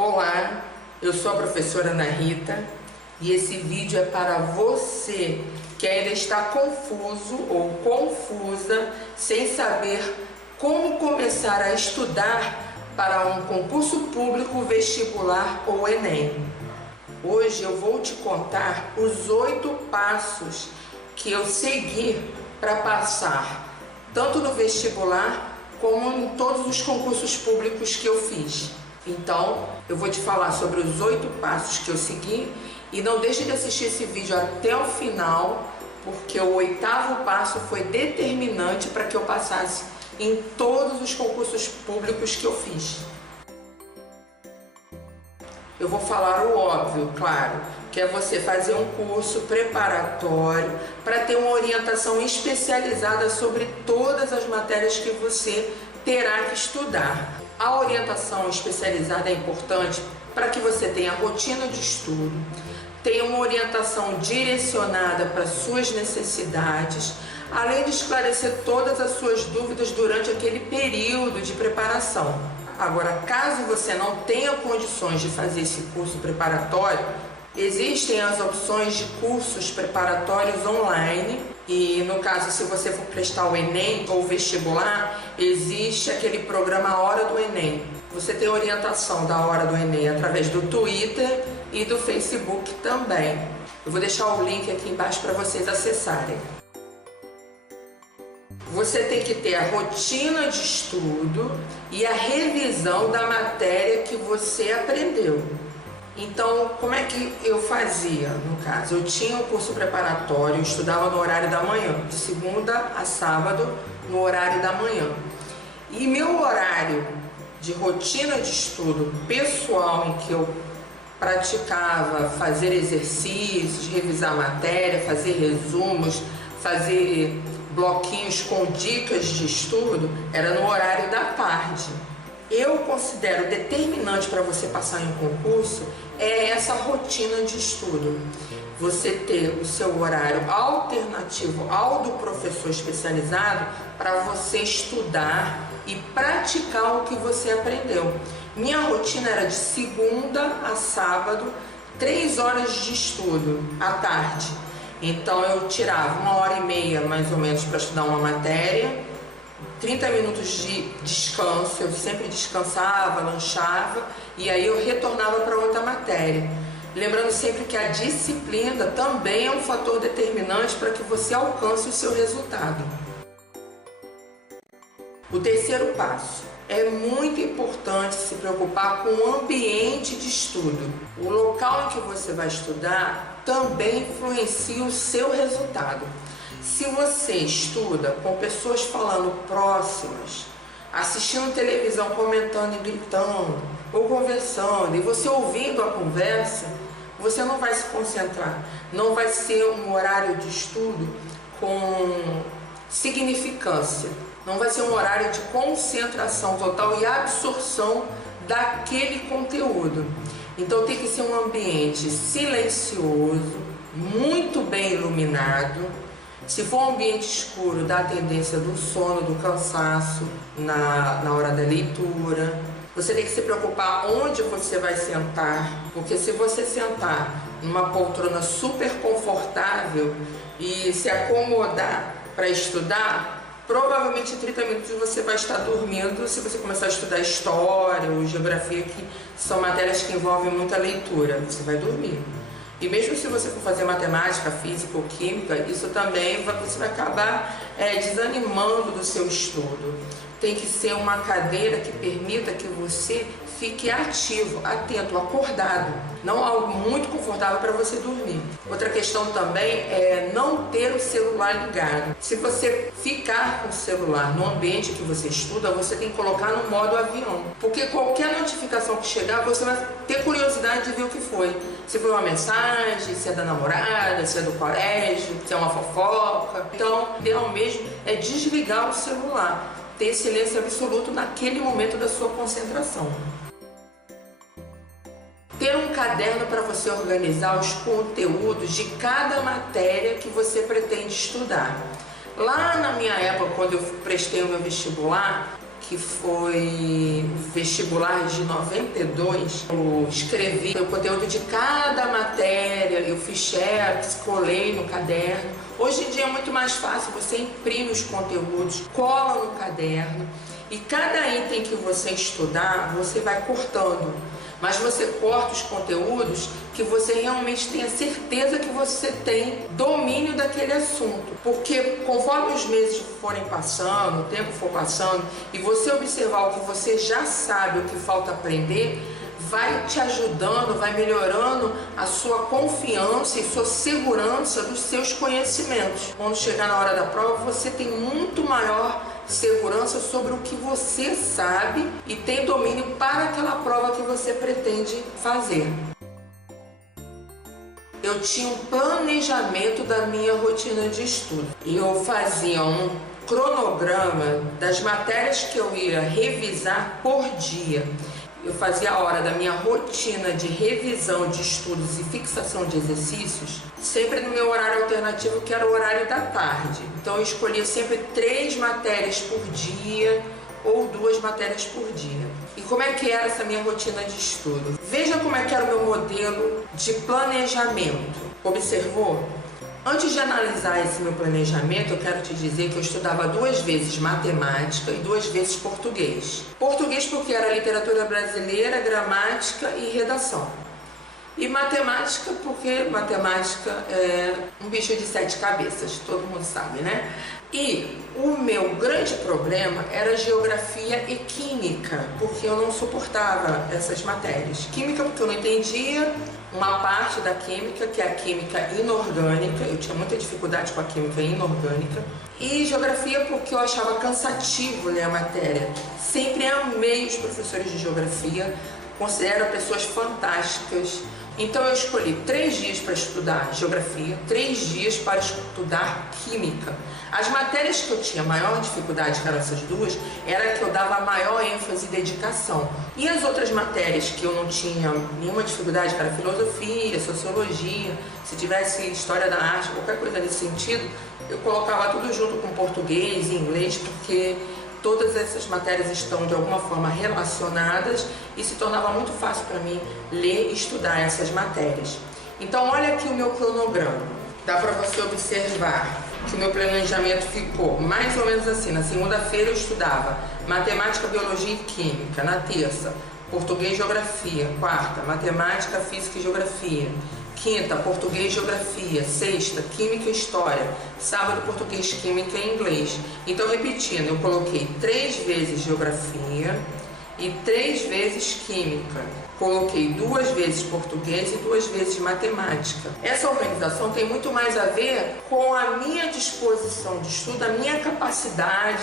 Olá, eu sou a professora Ana Rita e esse vídeo é para você que ainda está confuso ou confusa, sem saber como começar a estudar para um concurso público, vestibular ou Enem. Hoje eu vou te contar os 8 passos que eu segui para passar tanto no vestibular como em todos os concursos públicos que eu fiz. Então, eu vou te falar sobre os 8 passos que eu segui e não deixe de assistir esse vídeo até o final, porque o 8º passo foi determinante para que eu passasse em todos os concursos públicos que eu fiz. Eu vou falar o óbvio, claro, que é você fazer um curso preparatório para ter uma orientação especializada sobre todas as matérias que você terá que estudar. A orientação especializada é importante para que você tenha rotina de estudo, tenha uma orientação direcionada para suas necessidades, além de esclarecer todas as suas dúvidas durante aquele período de preparação. Agora, caso você não tenha condições de fazer esse curso preparatório, existem as opções de cursos preparatórios online e, no caso, se você for prestar o Enem ou o vestibular, existe aquele programa Hora do Enem. Você tem orientação da Hora do Enem através do Twitter e do Facebook também. Eu vou deixar o link aqui embaixo para vocês acessarem. Você tem que ter a rotina de estudo e a revisão da matéria que você aprendeu. Então, como é que eu fazia? No caso, eu tinha um curso preparatório, eu estudava no horário da manhã, de segunda a sábado, no horário da manhã. E meu horário de rotina de estudo pessoal, em que eu praticava fazer exercícios, revisar matéria, fazer resumos, fazer bloquinhos com dicas de estudo, era no horário da tarde. Eu considero determinante para você passar em um concurso é essa rotina de estudo. Você ter o seu horário alternativo ao do professor especializado para você estudar e praticar o que você aprendeu. Minha rotina era de segunda a sábado, 3 horas de estudo à tarde. Então eu tirava 1h30 mais ou menos para estudar uma matéria, 30 minutos de descanso, eu sempre descansava, lanchava e aí eu retornava para outra matéria. Lembrando sempre que a disciplina também é um fator determinante para que você alcance o seu resultado. O 3º passo. É muito importante se preocupar com o ambiente de estudo. O local em que você vai estudar também influencia o seu resultado. Se você estuda com pessoas falando próximas, assistindo televisão, comentando e gritando, ou conversando, e você ouvindo a conversa, você não vai se concentrar. Não vai ser um horário de estudo com significância. Não vai ser um horário de concentração total e absorção daquele conteúdo. Então tem que ser um ambiente silencioso, muito bem iluminado. Se for um ambiente escuro, dá a tendência do sono, do cansaço na hora da leitura. Você tem que se preocupar onde você vai sentar, porque se você sentar numa poltrona super confortável e se acomodar para estudar, provavelmente em 30 minutos você vai estar dormindo se você começar a estudar história ou geografia, que são matérias que envolvem muita leitura, você vai dormir. E mesmo se você for fazer matemática, física ou química, isso também você vai acabar desanimando do seu estudo. Tem que ser uma cadeira que permita que você fique ativo, atento, acordado. Não algo muito confortável para você dormir. Outra questão também é não ter o celular ligado. Se você ficar com o celular no ambiente que você estuda, você tem que colocar no modo avião. Porque qualquer notificação que chegar, você vai ter curiosidade de ver o que foi. Se foi uma mensagem, se é da namorada, se é do colégio, se é uma fofoca. Então, o ideal mesmo é desligar o celular. Ter silêncio absoluto naquele momento da sua concentração. Ter um caderno para você organizar os conteúdos de cada matéria que você pretende estudar. Lá na minha época, quando eu prestei o meu vestibular, que foi o vestibular de 92, eu escrevi o conteúdo de cada matéria, eu fiz xerox, colei no caderno. Hoje em dia é muito mais fácil, você imprime os conteúdos, cola no caderno e cada item que você estudar, você vai cortando. Mas você corta os conteúdos que você realmente tenha certeza que você tem domínio daquele assunto. Porque conforme os meses forem passando, o tempo for passando, e você observar o que você já sabe, o que falta aprender, vai te ajudando, vai melhorando a sua confiança e sua segurança dos seus conhecimentos. Quando chegar na hora da prova, você tem muito maior segurança sobre o que você sabe e tem domínio para aquela prova que você pretende fazer. Eu tinha um planejamento da minha rotina de estudo. Eu fazia um cronograma das matérias que eu ia revisar por dia. Eu fazia a hora da minha rotina de revisão de estudos e fixação de exercícios sempre no meu horário alternativo, que era o horário da tarde. Então eu escolhia sempre 3 matérias por dia ou 2 matérias por dia. E como é que era essa minha rotina de estudo? Veja como é que era o meu modelo de planejamento. Observou? Antes de analisar esse meu planejamento, eu quero te dizer que eu estudava 2 vezes matemática e 2 vezes português. Português porque era literatura brasileira, gramática e redação. E matemática porque matemática é um bicho de 7 cabeças, todo mundo sabe, né? E o meu grande problema era geografia e química, porque eu não suportava essas matérias. Química porque eu não entendia uma parte da química, que é a química inorgânica, eu tinha muita dificuldade com a química inorgânica. E geografia porque eu achava cansativo ler a matéria. Sempre amei os professores de geografia, considero pessoas fantásticas. Então eu escolhi 3 dias para estudar geografia, 3 dias para estudar química. As matérias que eu tinha maior dificuldade, que eram essas 2, era que eu dava maior ênfase e dedicação. E as outras matérias que eu não tinha nenhuma dificuldade, que era filosofia, sociologia, se tivesse história da arte, qualquer coisa nesse sentido, eu colocava tudo junto com português e inglês, porque todas essas matérias estão de alguma forma relacionadas e se tornava muito fácil para mim ler e estudar essas matérias. Então olha aqui o meu cronograma, dá para você observar que o meu planejamento ficou mais ou menos assim. Na segunda-feira eu estudava matemática, biologia e química. Na terça, português e geografia. Quarta, matemática, física e geografia. Quinta, português e geografia. Sexta, química e história. Sábado, português, química e inglês. Então, repetindo, eu coloquei 3 vezes geografia e 3 vezes química. Coloquei 2 vezes português e 2 vezes matemática. Essa organização tem muito mais a ver com a minha disposição de estudo, a minha capacidade,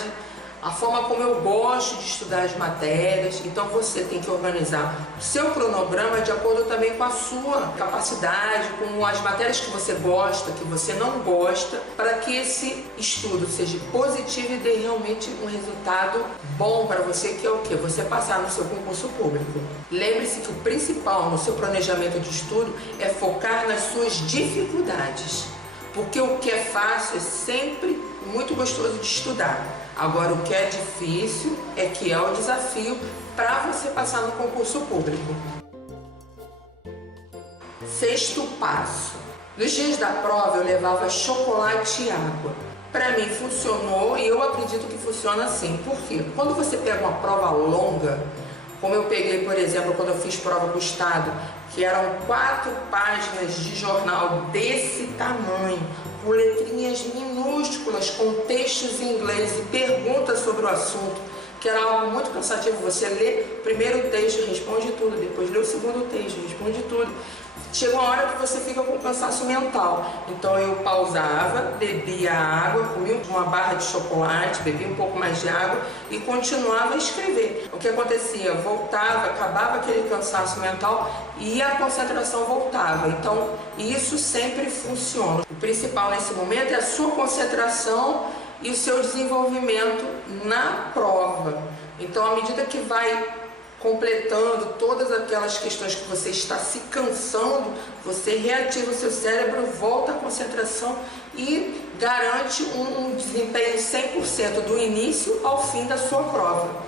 a forma como eu gosto de estudar as matérias. Então você tem que organizar o seu cronograma de acordo também com a sua capacidade, com as matérias que você gosta, que você não gosta, para que esse estudo seja positivo e dê realmente um resultado bom para você, que é o quê? Você passar no seu concurso público. Lembre-se que o principal no seu planejamento de estudo é focar nas suas dificuldades, porque o que é fácil é sempre muito gostoso de estudar. Agora, o que é difícil é que é o desafio para você passar no concurso público. 6º passo. Nos dias da prova, eu levava chocolate e água. Para mim funcionou e eu acredito que funciona assim. Por quê? Quando você pega uma prova longa, como eu peguei, por exemplo, quando eu fiz prova para o Estado, que eram 4 páginas de jornal desse tamanho, com letrinhas minúsculas, com textos em inglês e perguntas sobre o assunto, que era algo muito cansativo. Você lê primeiro o texto, responde tudo, depois lê o segundo texto, responde tudo. Chega uma hora que você fica com cansaço mental. Então eu pausava, bebia água, comia uma barra de chocolate, bebia um pouco mais de água e continuava a escrever. O que acontecia? Voltava, acabava aquele cansaço mental e a concentração voltava. Então isso sempre funciona. O principal nesse momento é a sua concentração e o seu desenvolvimento na prova. Então, à medida que vai completando todas aquelas questões que você está se cansando, você reativa o seu cérebro, volta à concentração e garante um desempenho 100% do início ao fim da sua prova.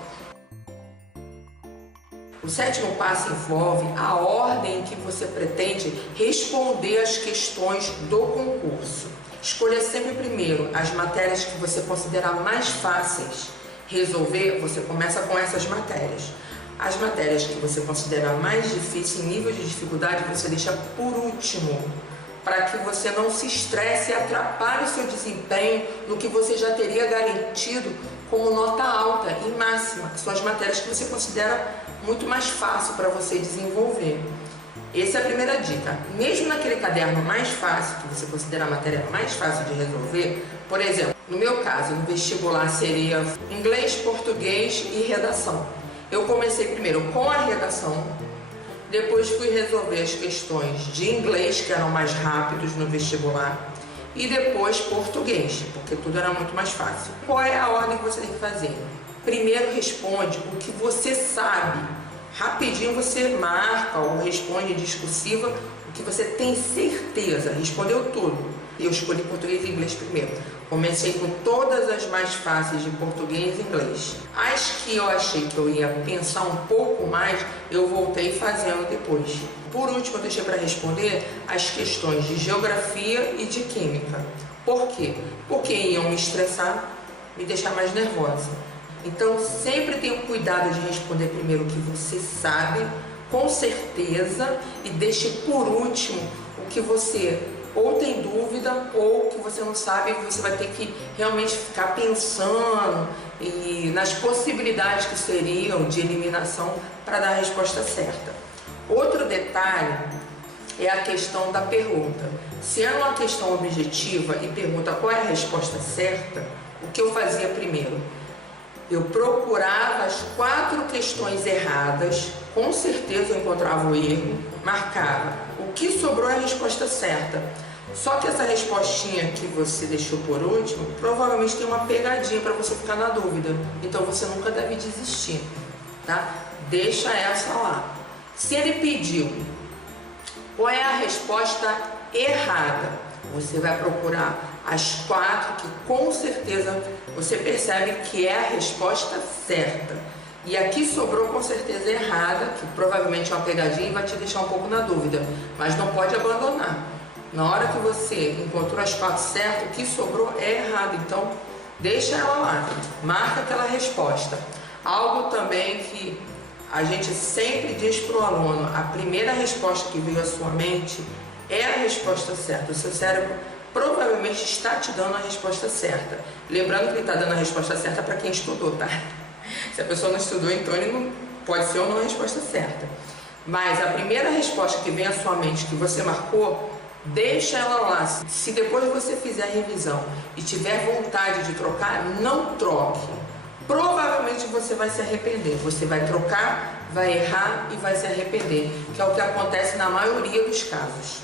O sétimo passo envolve a ordem em que você pretende responder às questões do concurso. Escolha sempre primeiro as matérias que você considerar mais fáceis resolver, você começa com essas matérias. As matérias que você considerar mais difíceis, em nível de dificuldade, você deixa por último, para que você não se estresse e atrapalhe o seu desempenho no que você já teria garantido como nota alta e máxima, que são as matérias que você considera muito mais fácil para você desenvolver. Essa é a primeira dica. Mesmo naquele caderno mais fácil, que você considera a matéria mais fácil de resolver, por exemplo, no meu caso, no vestibular seria inglês, português e redação. Eu comecei primeiro com a redação, depois fui resolver as questões de inglês, que eram mais rápidos no vestibular, e depois português, porque tudo era muito mais fácil. Qual é a ordem que você tem que fazer? Primeiro responde o que você sabe. Rapidinho você marca ou responde discursiva o que você tem certeza. Respondeu tudo. Eu escolhi português e inglês primeiro. Comecei com todas as mais fáceis de português e inglês. As que eu achei que eu ia pensar um pouco mais, eu voltei fazendo depois. Por último, eu deixei para responder as questões de geografia e de química. Por quê? Porque iam me estressar, me deixar mais nervosa. Então, sempre tenha cuidado de responder primeiro o que você sabe, com certeza, e deixe por último o que você ou tem dúvida ou que você não sabe, que você vai ter que realmente ficar pensando e nas possibilidades que seriam de eliminação para dar a resposta certa. Outro detalhe é a questão da pergunta. Se é uma questão objetiva e pergunta qual é a resposta certa, o que eu fazia primeiro? Eu procurava as 4 questões erradas, com certeza eu encontrava o erro, marcava. O que sobrou é a resposta certa. Só que essa respostinha que você deixou por último, provavelmente tem uma pegadinha para você ficar na dúvida. Então você nunca deve desistir, tá? Deixa essa lá. Se ele pediu qual é a resposta errada, você vai procurar as 4 que com certeza você percebe que é a resposta certa. E aqui sobrou com certeza errada, que provavelmente é uma pegadinha e vai te deixar um pouco na dúvida, mas não pode abandonar. Na hora que você encontrou as 4 certas, o que sobrou é errado, então deixa ela lá, marca aquela resposta. Algo também que a gente sempre diz para o aluno, a primeira resposta que veio à sua mente é a resposta certa. O seu cérebro provavelmente está te dando a resposta certa. Lembrando que ele está dando a resposta certa para quem estudou, tá? Se a pessoa não estudou, então ele não pode ser ou não a resposta certa. Mas a primeira resposta que vem à sua mente, que você marcou, deixa ela lá. Se depois você fizer a revisão e tiver vontade de trocar, não troque. Provavelmente você vai se arrepender. Você vai trocar, vai errar e vai se arrepender, que é o que acontece na maioria dos casos.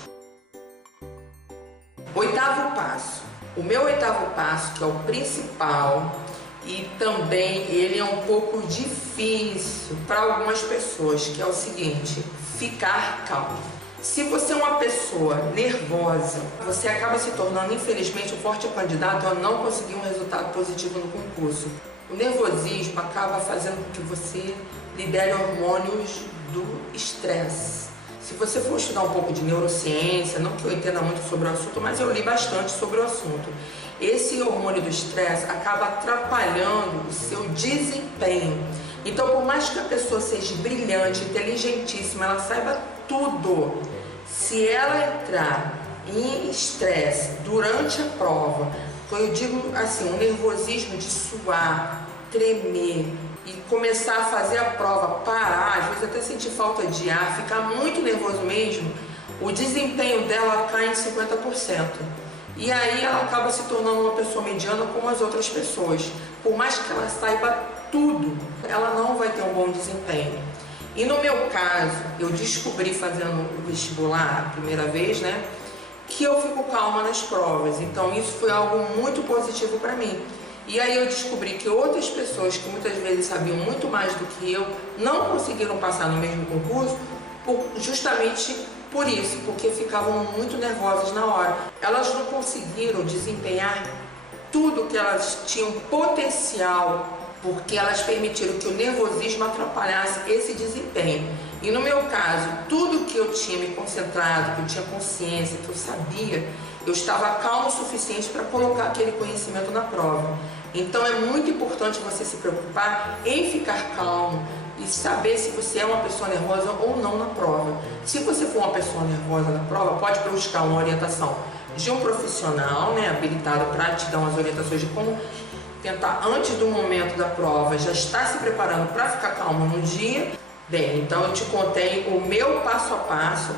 8º passo. O meu 8º passo, que é o principal, e também ele é um pouco difícil para algumas pessoas, que é o seguinte: ficar calmo. Se você é uma pessoa nervosa, você acaba se tornando, infelizmente, um forte candidato a não conseguir um resultado positivo no concurso. O nervosismo acaba fazendo com que você libere hormônios do estresse. Se você for estudar um pouco de neurociência, não que eu entenda muito sobre o assunto, mas eu li bastante sobre o assunto. Esse hormônio do estresse acaba atrapalhando o seu desempenho. Então, por mais que a pessoa seja brilhante, inteligentíssima, ela saiba tudo, se ela entrar em estresse durante a prova, eu digo assim, um nervosismo de suar, tremer e começar a fazer a prova, parar, às vezes até sentir falta de ar, ficar muito nervoso mesmo, o desempenho dela cai em 50%. E aí ela acaba se tornando uma pessoa mediana como as outras pessoas. Por mais que ela saiba tudo, ela não vai ter um bom desempenho. E no meu caso, eu descobri fazendo o vestibular a primeira vez, né, que eu fico calma nas provas. Então isso foi algo muito positivo para mim. E aí eu descobri que outras pessoas que muitas vezes sabiam muito mais do que eu não conseguiram passar no mesmo concurso justamente por isso, porque ficavam muito nervosas na hora. Elas não conseguiram desempenhar tudo que elas tinham potencial, porque elas permitiram que o nervosismo atrapalhasse esse desempenho. E no meu caso, tudo que eu tinha me concentrado, que eu tinha consciência, que eu sabia, eu estava calmo o suficiente para colocar aquele conhecimento na prova. Então é muito importante você se preocupar em ficar calmo e saber se você é uma pessoa nervosa ou não na prova. Se você for uma pessoa nervosa na prova, pode buscar uma orientação de um profissional, habilitado para te dar umas orientações de como tentar, antes do momento da prova, já estar se preparando para ficar calmo no dia. Bem, então eu te contei o meu passo a passo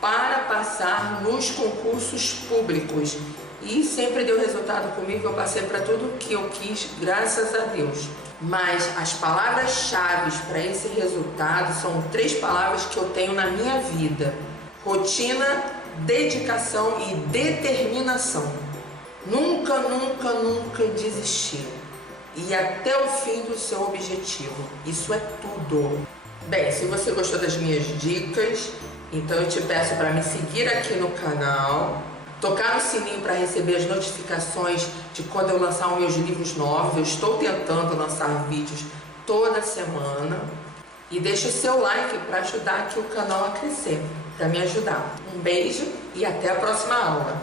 para passar nos concursos públicos e sempre deu resultado comigo. Eu passei para tudo que eu quis, graças a Deus. Mas as palavras-chave para esse resultado são 3 palavras que eu tenho na minha vida: rotina, dedicação e determinação. Nunca, nunca, nunca desistir. E até o fim do seu objetivo. Isso é tudo. Bem, se você gostou das minhas dicas, então eu te peço para me seguir aqui no canal, tocar no sininho para receber as notificações de quando eu lançar os meus livros novos. Eu estou tentando lançar vídeos toda semana. E deixa o seu like para ajudar aqui o canal a crescer, para me ajudar. Um beijo e até a próxima aula.